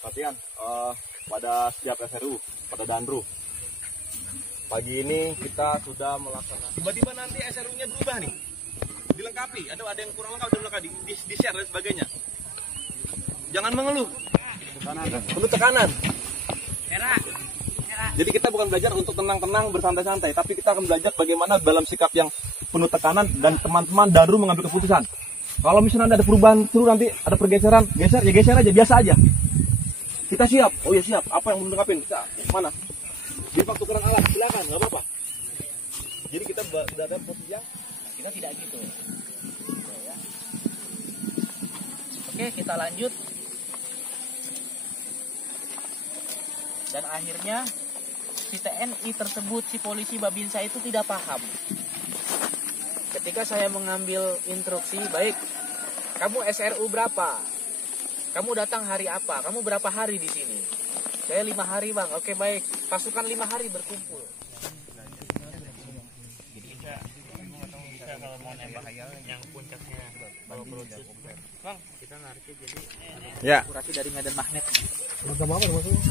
Latihan pada setiap SRU, pada Danru. Pagi ini kita sudah melaksanakan. Tiba-tiba nanti SRU-nya berubah nih, dilengkapi. Ada yang kurang lengkap, ada melengkapi, di share dan sebagainya. Jangan mengeluh. Penuh tekanan. Jadi kita bukan belajar untuk tenang-tenang bersantai-santai, tapi kita akan belajar bagaimana dalam sikap yang penuh tekanan dan teman-teman Danru mengambil keputusan. Kalau misalnya ada perubahan seru, nanti ada pergeseran, geser aja, biasa aja. Kita siap. Oh ya siap. Apa yang belum lengkapin? Kita mana? Di waktu kurang alat, silakan, nggak apa-apa. Jadi kita berada posisi yang Kita tidak gitu. Ya. Oke, kita lanjut. Dan akhirnya si TNI tersebut, si polisi Babinsa itu tidak paham. Ketika saya mengambil instruksi, baik, kamu SRU berapa? Kamu datang hari apa? Kamu berapa hari di sini? Saya 5 hari bang. Oke baik, pasukan 5 hari berkumpul. Jadi kita kalau mau nembak yang puncaknya bang, kita nariknya jadi ya. Akurasi dari medan magnet. Macam apa maksudnya?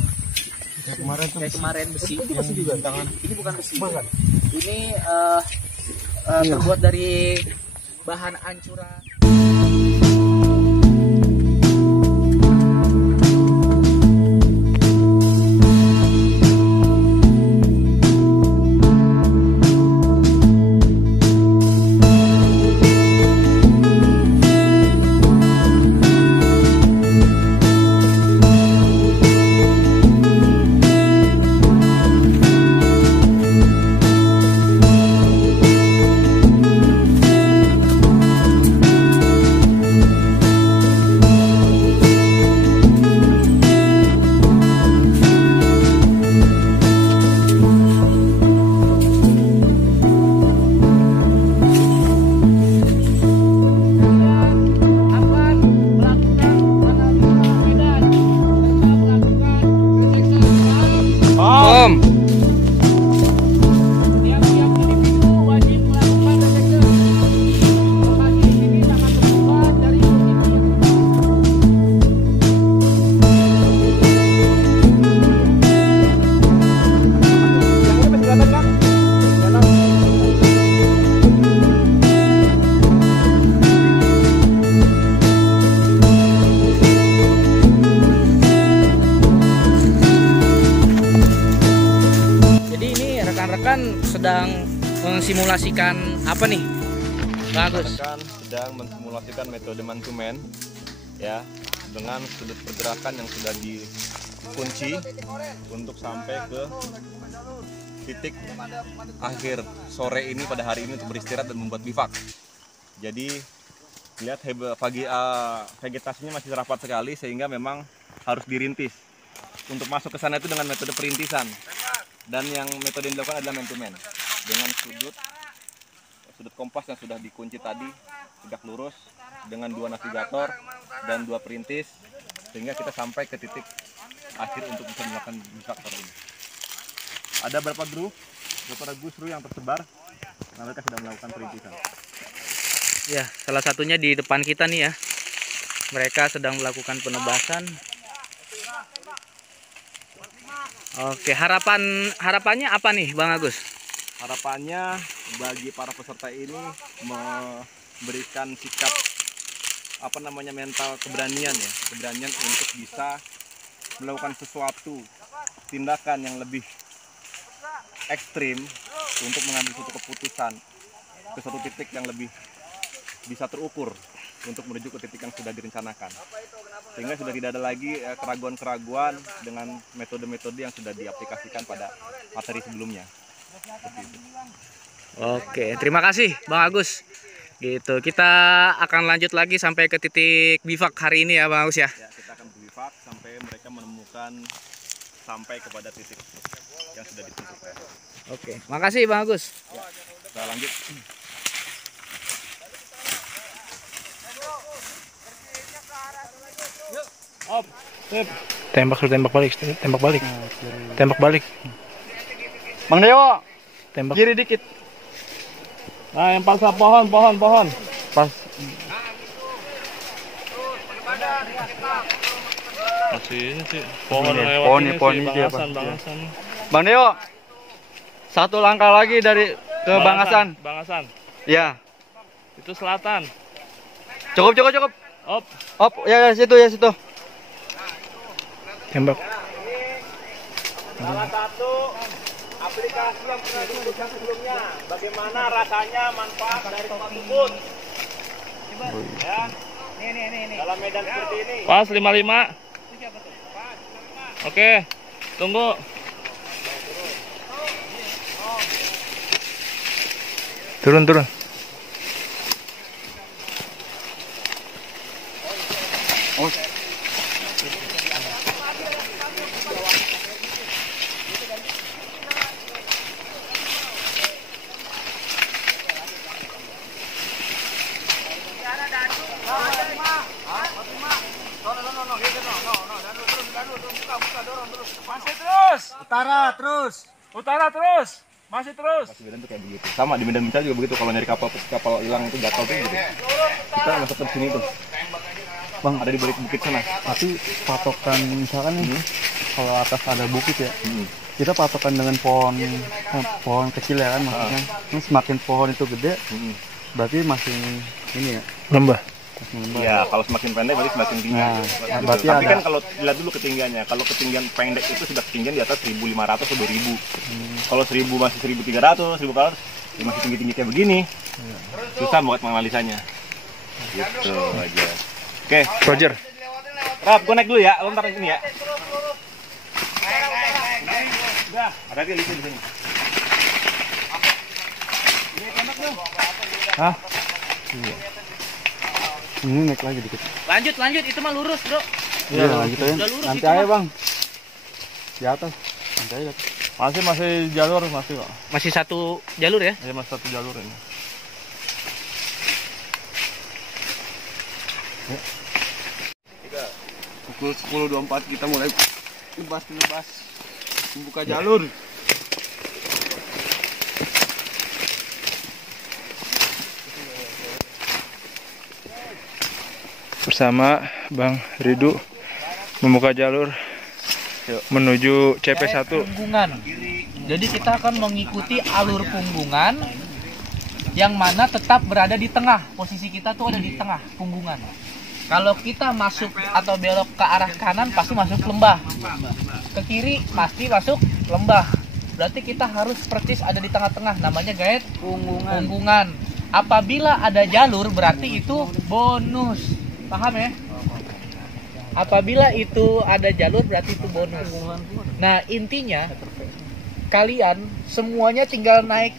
Kayak kemarin besi. Itu besi juga tangan. Ini bukan besi. Bukan. Ini terbuat dari bahan ancuran. Sedang mensimulasikan apa nih, Bagus? Sedang mensimulasikan metode man to man, ya, dengan sudut pergerakan yang sudah dikunci untuk sampai ke titik akhir sore ini pada hari ini untuk beristirahat dan membuat bivak. Jadi lihat pagi vegetasinya masih rapat sekali sehingga memang harus dirintis. Untuk masuk ke sana itu dengan metode perintisan. Dan yang metode yang dilakukan adalah man to man dengan sudut kompas yang sudah dikunci tadi tegak lurus dengan 2 navigator dan 2 perintis sehingga kita sampai ke titik akhir untuk bisa melakukan bivak ini. Ada beberapa gusru yang tersebar, nah mereka sudah melakukan perintisan. Ya, salah satunya di depan kita nih ya. Mereka sedang melakukan penebasan. Oke, harapannya apa nih Bang Agus? Harapannya bagi para peserta ini memberikan sikap mental keberanian untuk bisa melakukan sesuatu tindakan yang lebih ekstrim untuk mengambil suatu keputusan ke suatu titik yang lebih bisa terukur untuk menuju ke titik yang sudah direncanakan, sehingga sudah tidak ada lagi keraguan-keraguan dengan metode-metode yang sudah diaplikasikan pada materi sebelumnya. Seperti itu. Oke, terima kasih Bang Agus. Gitu, kita akan lanjut lagi sampai ke titik bivak hari ini ya Bang Agus ya. Ya, kita akan bivak sampai mereka menemukan sampai kepada titik yang sudah ditentukan. Oke, makasih Bang Agus. Ya, kita lanjut. Tembak balik. Tembak balik. Bang Dewo, Tembak. kiri dikit. Nah, yang paksa pohon. Pas. Masih ini sih pohon Iya, lewat pohon ini nih, pohon sih, ini dia, Pak. bangasan. Bang Deo, satu langkah lagi dari ke Bangasan. Bangasan. Ya, Itu selatan. cukup. Op. Ya situ. Tembak. Salah satu aplikasi yang pernah diusaha sebelumnya. Bagaimana rasanya manfaat dari sepatu boot? Ya. Nih. Dalam medan seperti ini. Pas 55. Oke. Tunggu. Turun. Masih terus. Utara terus. Masih terus. Pas Medan tuh kayak begitu. Sama di Medan Bencana juga begitu. Kalau nyari kapal hilang itu gatal tuh gitu. Kita masuk ke sini tuh. Bang, ada di balik bukit sana. Tapi patokan misalkan nih, kalau atas ada bukit ya, kita patokan dengan pohon kecil ya kan maksudnya. Ini semakin pohon itu gede, berarti masih ini ya. Lembah. Iya, kalau semakin pendek berarti semakin tinggi. Nah, Gitu. berarti Tapi ada- kan kalau dilihat dulu ketinggiannya, kalau ketinggian pendek itu sudah ketinggian di atas 1.500 atau 2.000. Kalau 1.000 masih 1.300, 1.400, ya masih tinggi-tinggi kayak begini. Susah buat menganalisanya. Gitu aja. Oke, Roger. Rap, gue naik dulu ya, lo ntar di sini ya. Udah, ada di sini. Hah? Iya. Ini naik lagi dikit. Lanjut, itu mah lurus, Bro. Iya, lanjutin. Udah lurus Nanti itu aja mah. bang. Di atas. Nanti aja. Masih jalur masih kok. Masih satu jalur ya? Ya masih satu jalur ini. Pukul 10.24 kita mulai lebas membuka jalur. Bersama Bang Ridu membuka jalur menuju CP1. Punggungan. Jadi kita akan mengikuti alur punggungan yang mana tetap berada di tengah. Posisi kita tuh ada di tengah punggungan. Kalau kita masuk atau belok ke arah kanan pasti masuk lembah. Ke kiri pasti masuk lembah. Berarti kita harus persis ada di tengah-tengah. Namanya guide punggungan. Apabila ada jalur berarti itu bonus. Paham ya? Apabila itu ada jalur berarti itu bonus. Nah, intinya kalian semuanya tinggal naik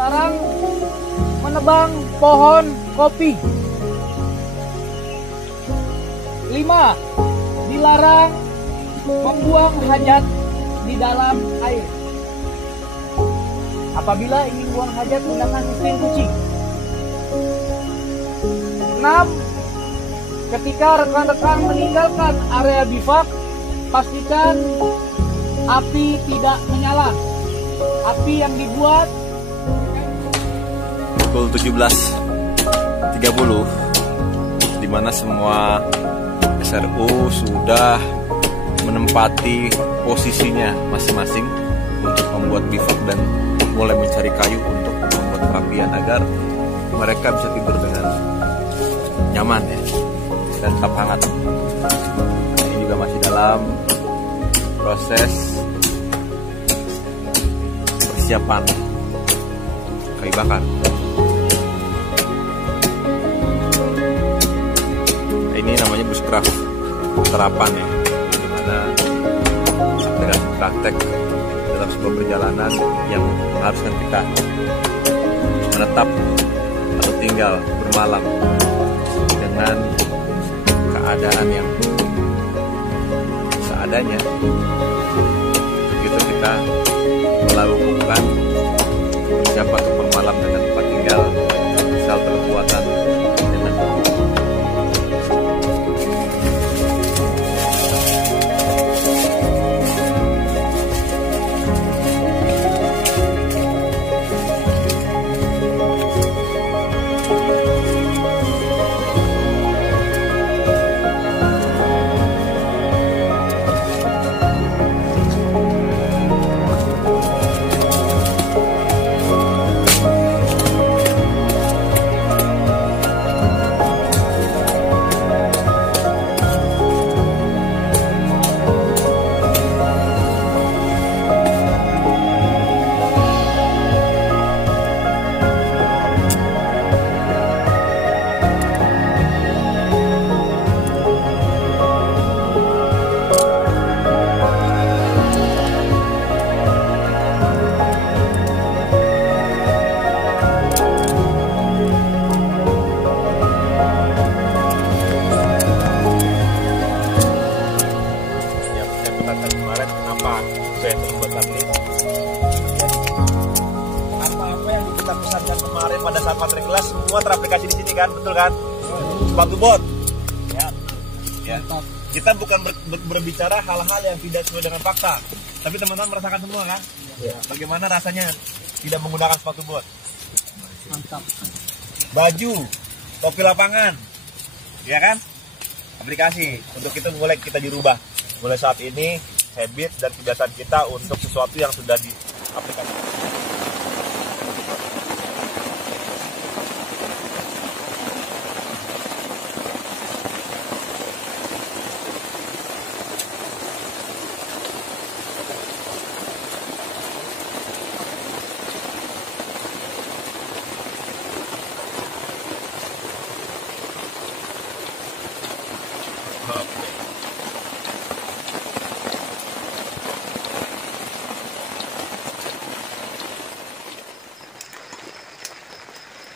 dilarang menebang pohon kopi. 5. Dilarang membuang hajat di dalam air. Apabila ingin buang hajat gunakan sistem kucing. 6. Ketika rekan-rekan meninggalkan area bivak, pastikan api tidak menyala. Api yang dibuat Pukul 17.30, di mana semua SRU sudah menempati posisinya masing-masing untuk membuat bivak dan mulai mencari kayu untuk membuat perapian agar mereka bisa tidur dengan nyaman ya, dan tetap hangat. Ini juga masih dalam proses persiapan kayu bakar. Ini namanya bushcraft terapan ya, dimana dengan praktek dalam sebuah perjalanan yang mengharuskan kita menetap atau tinggal bermalam dengan keadaan yang seadanya adanya. Begitu kita melakukan siapa per malam dengan tempat tinggal, sel perbuatan dengan kemarin. Kenapa saya terbuat ini? Apa-apa yang kita pesankan kemarin pada saat materi kelas semua teraplikasi di sini kan, betul kan? Sepatu bot. Ya. Kita bukan berbicara hal-hal yang tidak sesuai dengan fakta, tapi teman-teman merasakan semua kan? Ya. Bagaimana rasanya tidak menggunakan sepatu bot? Mantap. Baju, topi lapangan, ya kan? Aplikasi untuk itu mulai kita dirubah. Mulai saat ini habit dan kebiasaan kita untuk sesuatu yang sudah diaplikasikan.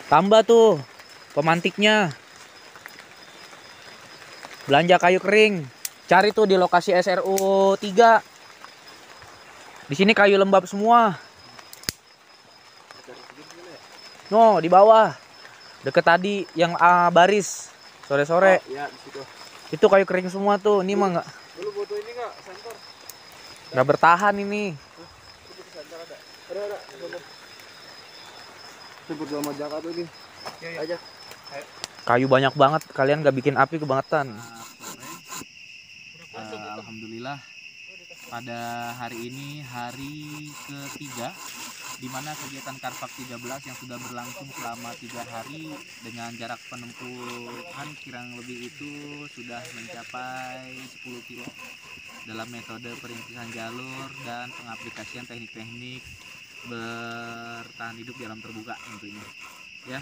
Tambah tuh pemantiknya. Belanja kayu kering. Cari tuh di lokasi SRU 3. Di sini kayu lembab semua. No, di bawah. Deket tadi yang baris sore-sore. Ya, di situ. Itu kayu kering semua tuh. Ini mah enggak. Lu butuh ini enggak? Sensor. Enggak bertahan ini. Ada. Sebut sama Jakarta tuh, aja. Kayu banyak banget. Kalian gak bikin api kebangetan. Alhamdulillah pada hari ini hari ketiga di mana kegiatan Karpak 13 yang sudah berlangsung selama 3 hari dengan jarak penempuhan kurang lebih itu sudah mencapai 10 kilo dalam metode perintisan jalur dan pengaplikasian teknik-teknik bertahan hidup di alam terbuka tentunya ya.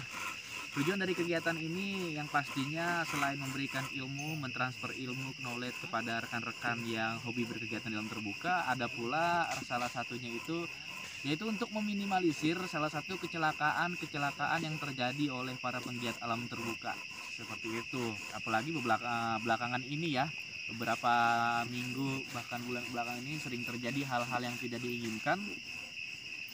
Tujuan dari kegiatan ini yang pastinya selain memberikan ilmu, mentransfer ilmu, knowledge kepada rekan-rekan yang hobi berkegiatan di alam terbuka, ada pula salah satunya itu yaitu untuk meminimalisir salah satu kecelakaan yang terjadi oleh para penggiat alam terbuka seperti itu. Apalagi belakangan ini ya, beberapa minggu bahkan bulan belakangan ini sering terjadi hal-hal yang tidak diinginkan,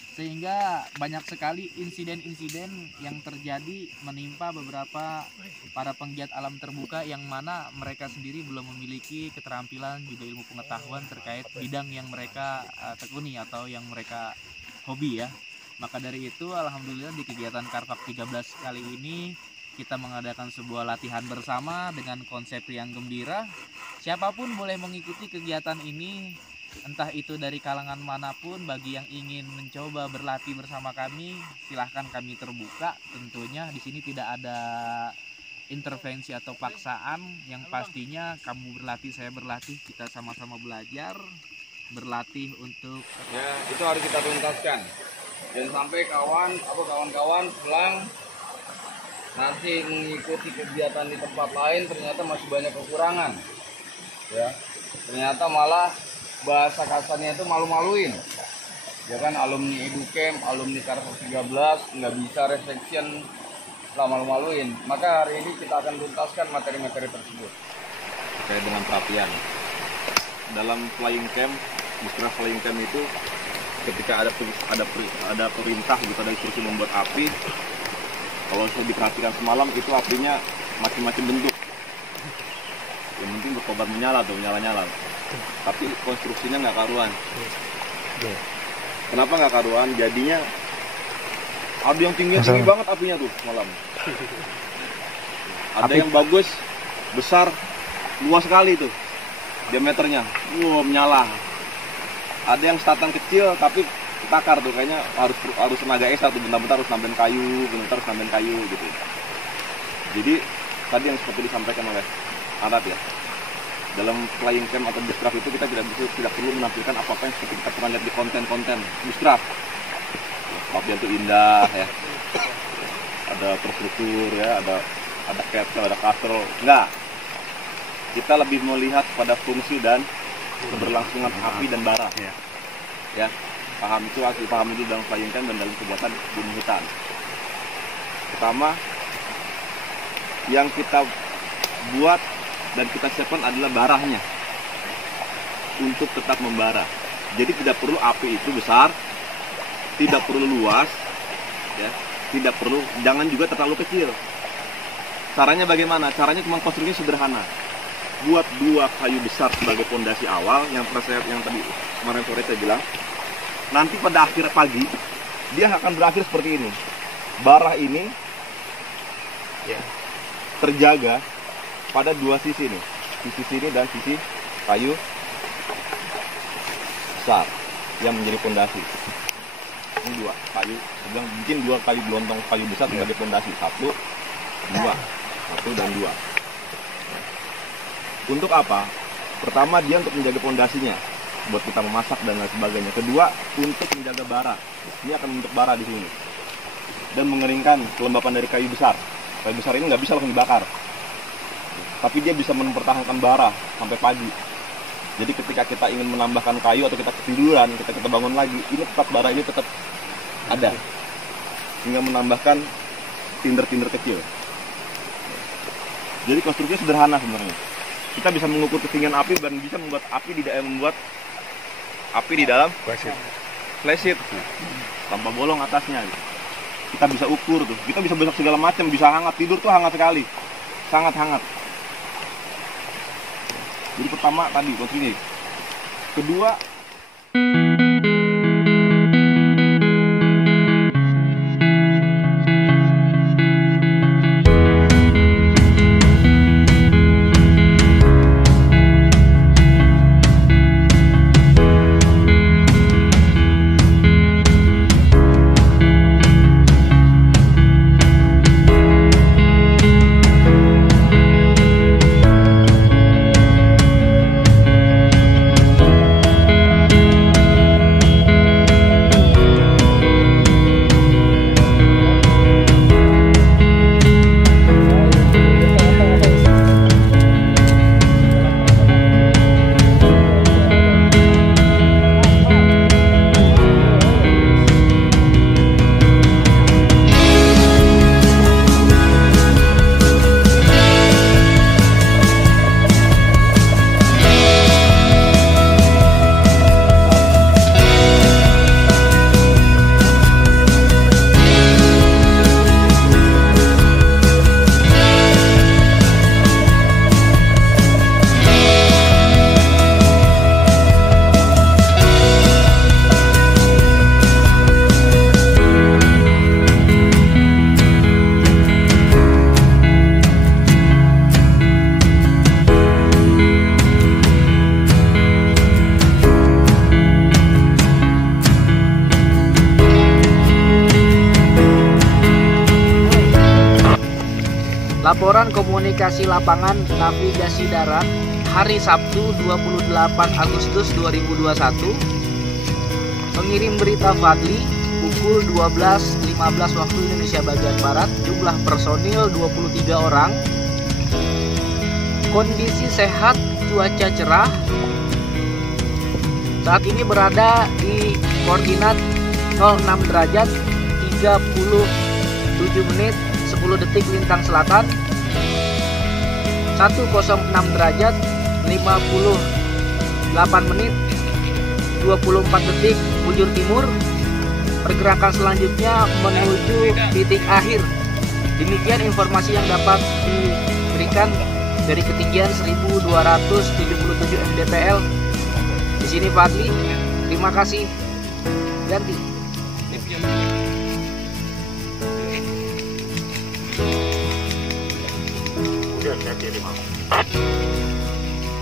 sehingga banyak sekali insiden-insiden yang terjadi menimpa beberapa para penggiat alam terbuka yang mana mereka sendiri belum memiliki keterampilan juga ilmu pengetahuan terkait bidang yang mereka tekuni atau yang mereka hobi ya. Maka dari itu alhamdulillah di kegiatan Karpak 13 kali ini kita mengadakan sebuah latihan bersama dengan konsep yang gembira. Siapapun boleh mengikuti kegiatan ini, entah itu dari kalangan manapun. Bagi yang ingin mencoba berlatih bersama kami, silahkan, kami terbuka. Tentunya di sini tidak ada intervensi atau paksaan. Yang pastinya kamu berlatih, saya berlatih, kita sama-sama belajar, berlatih untuk Ya, itu harus kita tuntaskan. Jangan sampai kawan-kawan pulang nanti mengikuti kegiatan di tempat lain ternyata masih banyak kekurangan. Ya, ternyata malah bahasa kasarnya itu malu-maluin. Ya kan, alumni Educamp, alumni Karpak 13 nggak bisa reflection lah, malu-maluin. Maka hari ini kita akan tuntaskan materi-materi tersebut. terkait dengan perapian. dalam flying camp, istilah flying camp itu ketika ada perintah gitu, ada instruksi membuat api. Kalau saya diperhatikan semalam itu apinya macam-macam bentuk. Yang penting berkobar menyala tuh, nyala-nyala. Tapi konstruksinya nggak karuan. Kenapa nggak karuan? Jadinya ada yang tinggi banget apinya tuh malam. Ada yang bagus, besar, luas sekali tuh diameternya, menyala. Ada yang startan kecil tapi takar tuh, kayaknya harus tenaga ekstra tuh, bentar-bentar harus nambahin kayu, bentar harus nambahin kayu gitu. Jadi tadi yang seperti disampaikan oleh Arad ya, dalam flying camp atau bushcraft itu kita tidak perlu menampilkan apa-apa yang seperti kita pernah lihat di konten-konten bushcraft. Sebabnya itu indah ya, ada terstruktur ya, ada capsule, ada castle. Enggak, kita lebih melihat pada fungsi dan keberlangsungan api dan bara ya. Paham itu dalam flying camp dan dalam kegiatan gunung hutan. Pertama yang kita buat dan kita siapkan adalah barahnya untuk tetap membara. Jadi tidak perlu api itu besar, tidak perlu luas ya, jangan juga terlalu kecil. Caranya bagaimana? Caranya cuma konstruksinya sederhana. Buat 2 kayu besar sebagai fondasi awal, yang tadi kemarin sore saya bilang. Nanti pada akhir pagi dia akan berakhir seperti ini. Barah ini ya, terjaga pada 2 sisi nih, sisi sini dan sisi kayu besar yang menjadi fondasi. Ini 2 kayu, mungkin 2 kali gelontong kayu besar sebagai fondasi, 1, 2, 1 dan 2. Untuk apa? Pertama dia untuk menjaga fondasinya, buat kita memasak dan lain sebagainya. Kedua, untuk menjaga bara. Ini akan membentuk bara di sini dan mengeringkan kelembapan dari kayu besar. Kayu besar ini nggak bisa langsung dibakar, tapi dia bisa mempertahankan bara sampai pagi. Jadi ketika kita ingin menambahkan kayu atau kita ketiduran, kita bangun lagi, ini tetap bara ini tetap ada, hingga menambahkan tinder-tinder kecil. Jadi konstruksinya sederhana sebenarnya. Kita bisa mengukur ketinggian api dan bisa membuat api di dalam flash sheet tanpa bolong atasnya gitu. Kita bisa ukur tuh, kita bisa besok segala macam, bisa hangat, tidur tuh hangat sekali, sangat hangat. Jadi pertama tadi konstruksi. Kedua, Laporan komunikasi lapangan navigasi darat hari Sabtu 28 Agustus 2021. Pengirim berita Fadli, pukul 12.15 waktu Indonesia bagian Barat, jumlah personil 23 orang. Kondisi sehat, cuaca cerah. Saat ini berada di koordinat 06 derajat 37 menit 10 detik lintang selatan, 106 derajat 50 8 menit 24 detik bujur timur. Pergerakan selanjutnya menuju titik akhir. Demikian informasi yang dapat diberikan dari ketinggian 1277 mdpl. Di sini Fadli. Terima kasih. Ganti.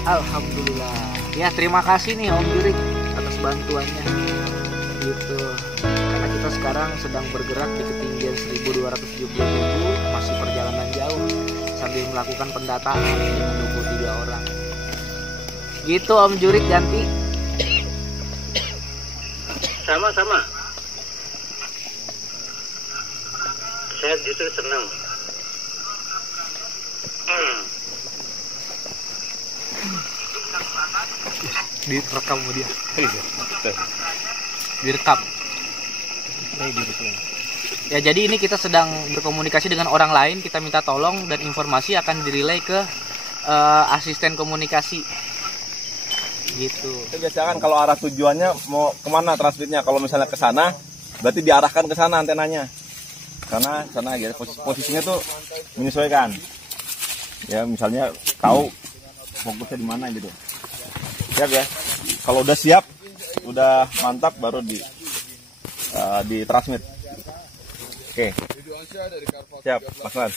Alhamdulillah. Ya, terima kasih nih Om Jurik atas bantuannya. Gitu. Karena kita sekarang sedang bergerak di ketinggian 1277, masih perjalanan jauh sambil melakukan pendataan dengan 23 orang. Gitu Om Jurik, ganti. Sama-sama. Saya justru senang. Direkam sama dia. Direkam. Ya, jadi ini kita sedang berkomunikasi dengan orang lain. Kita minta tolong dan informasi akan direlay ke asisten komunikasi. Gitu. Itu biasanya kan kalau arah tujuannya mau kemana transmitnya, kalau misalnya ke sana berarti diarahkan ke sana antenanya, karena sana gitu posisinya tuh menyesuaikan ya, misalnya tahu fokusnya di mana gitu. Siap ya, kalau udah siap udah mantap baru di transmit. Oke, siap Mas Man.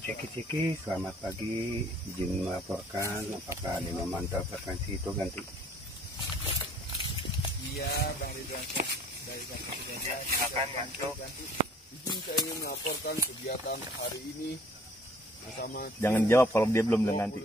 Ceki, selamat pagi. Izin melaporkan apakah ada memantau frekuensi itu ganti. Iya, Bang Ridwan dari Kapal 13 akan masuk. Izin saya ingin melaporkan kegiatan hari ini bersama. Jangan jawab kalau dia belum bilang ganti.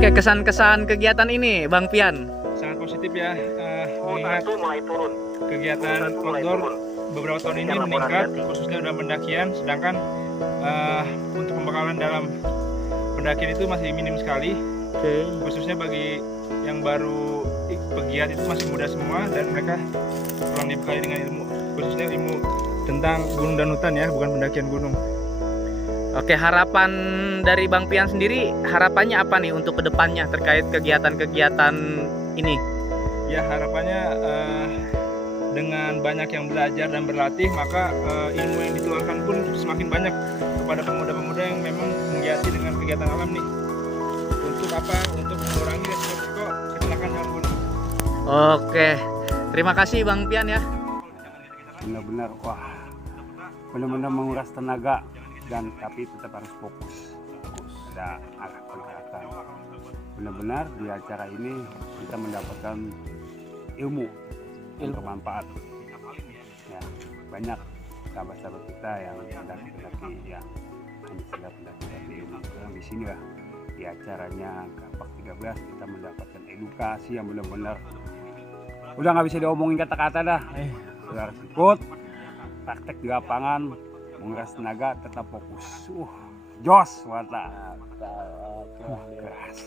Oke, kesan-kesan kegiatan ini, Bang Pian. Sangat positif ya, mengingat kegiatan outdoor beberapa tahun ini meningkat, khususnya dalam pendakian, sedangkan untuk pembekalan dalam pendakian itu masih minim sekali. Khususnya bagi yang baru pegiat itu masih muda semua dan mereka kurang dibekali dengan ilmu, khususnya ilmu tentang gunung dan hutan ya, bukan pendakian gunung. Oke, harapan dari Bang Pian sendiri, harapannya apa nih untuk kedepannya terkait kegiatan-kegiatan ini? Ya, harapannya dengan banyak yang belajar dan berlatih, maka ilmu yang ditularkan pun semakin banyak kepada pemuda-pemuda yang memang menggiati dengan kegiatan alam nih. Untuk apa? Untuk mengurangi resiko kecelakaan dalam gunung. Oke, terima kasih Bang Pian ya. Benar-benar, benar-benar menguras tenaga. Dan tapi tetap harus fokus pada arah pergerakan. Benar-benar di acara ini kita mendapatkan ilmu bermanfaat. Ya, banyak sahabat-sahabat kita yang pendaki-pendaki yang hanya sekedar pendaki ilmu. Yang di sini lah di acaranya Karpak 13 kita mendapatkan edukasi yang benar-benar udah nggak bisa diomongin kata-kata dah. Sudah harus ikut praktek di lapangan, menguras tenaga, tetap fokus. Jos, mantap. Keras.